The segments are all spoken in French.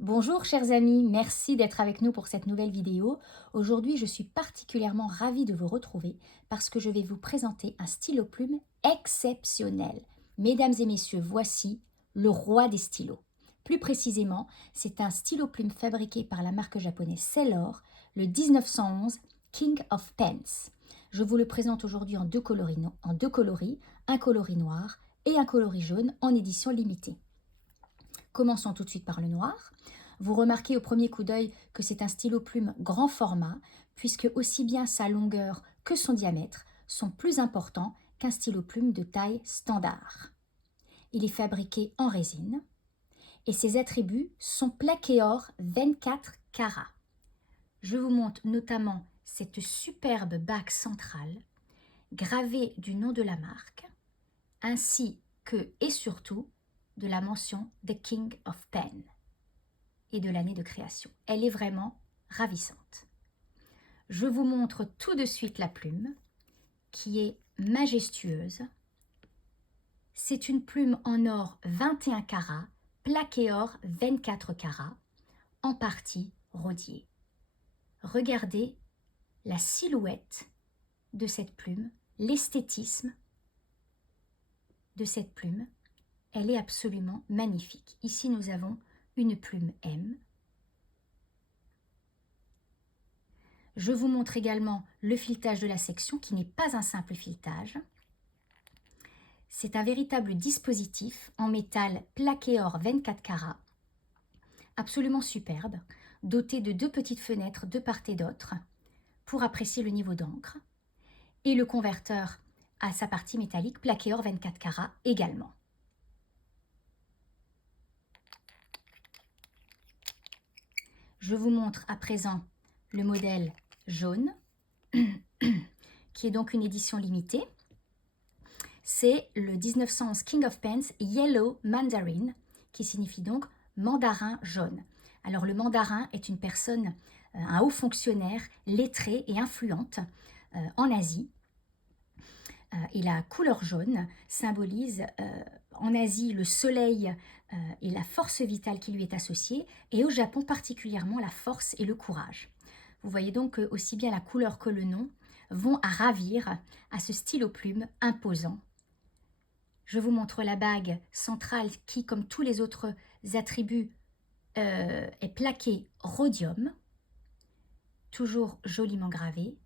Bonjour chers amis, merci d'être avec nous pour cette nouvelle vidéo. Aujourd'hui, je suis particulièrement ravie de vous retrouver parce que je vais vous présenter un stylo plume exceptionnel. Mesdames et messieurs, voici le roi des stylos. Plus précisément, c'est un stylo plume fabriqué par la marque japonaise Sailor, le 1911 King of Pens. Je vous le présente aujourd'hui en deux coloris, un coloris noir et un coloris jaune en édition limitée. Commençons tout de suite par le noir. Vous remarquez au premier coup d'œil que c'est un stylo plume grand format, puisque aussi bien sa longueur que son diamètre sont plus importants qu'un stylo plume de taille standard. Il est fabriqué en résine et ses attributs sont plaqué or 24 carats. Je vous montre notamment cette superbe bague centrale gravée du nom de la marque, ainsi que et surtout de la mention The King of Pen et de l'année de création. Elle est vraiment ravissante. Je vous montre tout de suite la plume qui est majestueuse. C'est une plume en or 21 carats, plaqué or 24 carats, en partie rodier. Regardez la silhouette de cette plume, l'esthétisme de cette plume. Elle est absolument magnifique. Ici, nous avons une plume M. Je vous montre également le filetage de la section qui n'est pas un simple filetage. C'est un véritable dispositif en métal plaqué or 24 carats, absolument superbe, doté de deux petites fenêtres de part et d'autre pour apprécier le niveau d'encre et le converteur à sa partie métallique plaqué or 24 carats également. Je vous montre à présent le modèle jaune, qui est donc une édition limitée. C'est le 1911 King of Pens Yellow Mandarin, qui signifie donc mandarin jaune. Alors le mandarin est une personne, un haut fonctionnaire, lettré et influente en Asie. Et la couleur jaune symbolise en Asie le soleil et la force vitale qui lui est associée, et au Japon particulièrement la force et le courage. Vous voyez donc que aussi bien la couleur que le nom vont à ravir à ce stylo plume imposant. Je vous montre la bague centrale qui, comme tous les autres attributs, est plaquée rhodium, toujours joliment gravée.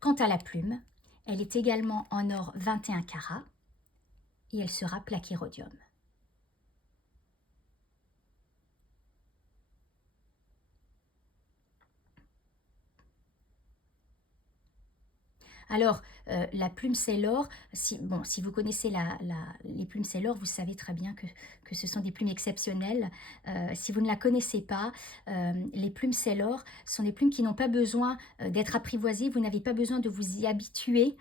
Quant à la plume, elle est également en or 21 carats et elle sera plaquée rhodium. Alors, la plume Sailor, si vous connaissez les plumes Sailor, vous savez très bien que ce sont des plumes exceptionnelles. Si vous ne la connaissez pas, les plumes Sailor sont des plumes qui n'ont pas besoin d'être apprivoisées, vous n'avez pas besoin de vous y habituer.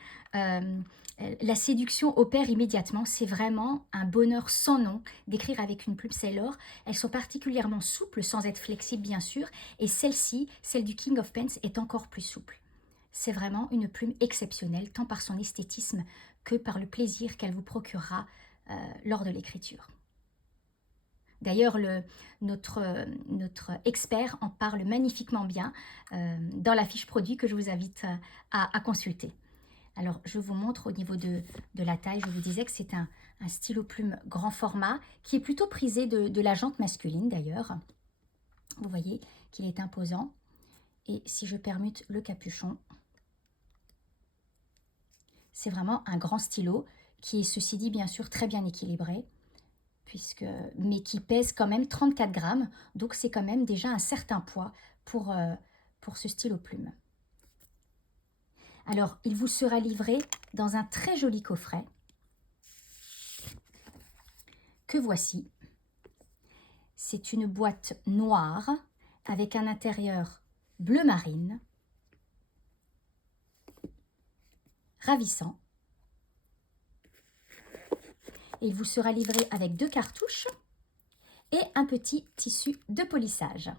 La séduction opère immédiatement, c'est vraiment un bonheur sans nom d'écrire avec une plume Sailor. Elles sont particulièrement souples, sans être flexibles bien sûr, et celle-ci, celle du King of Pens, est encore plus souple. C'est vraiment une plume exceptionnelle, tant par son esthétisme que par le plaisir qu'elle vous procurera lors de l'écriture. D'ailleurs, notre expert en parle magnifiquement bien dans la fiche produit que je vous invite à consulter. Alors, je vous montre au niveau de la taille, je vous disais que c'est un stylo plume grand format qui est plutôt prisé de la jante masculine d'ailleurs. Vous voyez qu'il est imposant. Et si je permute le capuchon, c'est vraiment un grand stylo qui est, ceci dit, bien sûr, très bien équilibré, mais qui pèse quand même 34 grammes. Donc, c'est quand même déjà un certain poids pour ce stylo plume. Alors, il vous sera livré dans un très joli coffret que voici. C'est une boîte noire avec un intérieur bleu marine, ravissant. Et il vous sera livré avec deux cartouches et un petit tissu de polissage.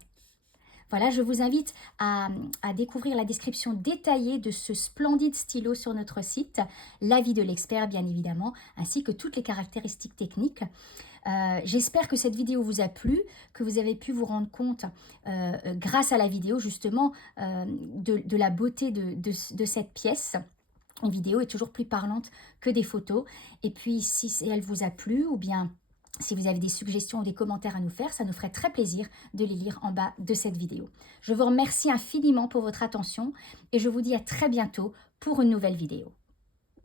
Voilà, je vous invite à découvrir la description détaillée de ce splendide stylo sur notre site, l'avis de l'expert bien évidemment, ainsi que toutes les caractéristiques techniques. J'espère que cette vidéo vous a plu, que vous avez pu vous rendre compte, grâce à la vidéo justement, de la beauté de cette pièce. Une vidéo est toujours plus parlante que des photos. Et puis, si elle vous a plu, ou bien si vous avez des suggestions ou des commentaires à nous faire, ça nous ferait très plaisir de les lire en bas de cette vidéo. Je vous remercie infiniment pour votre attention et je vous dis à très bientôt pour une nouvelle vidéo.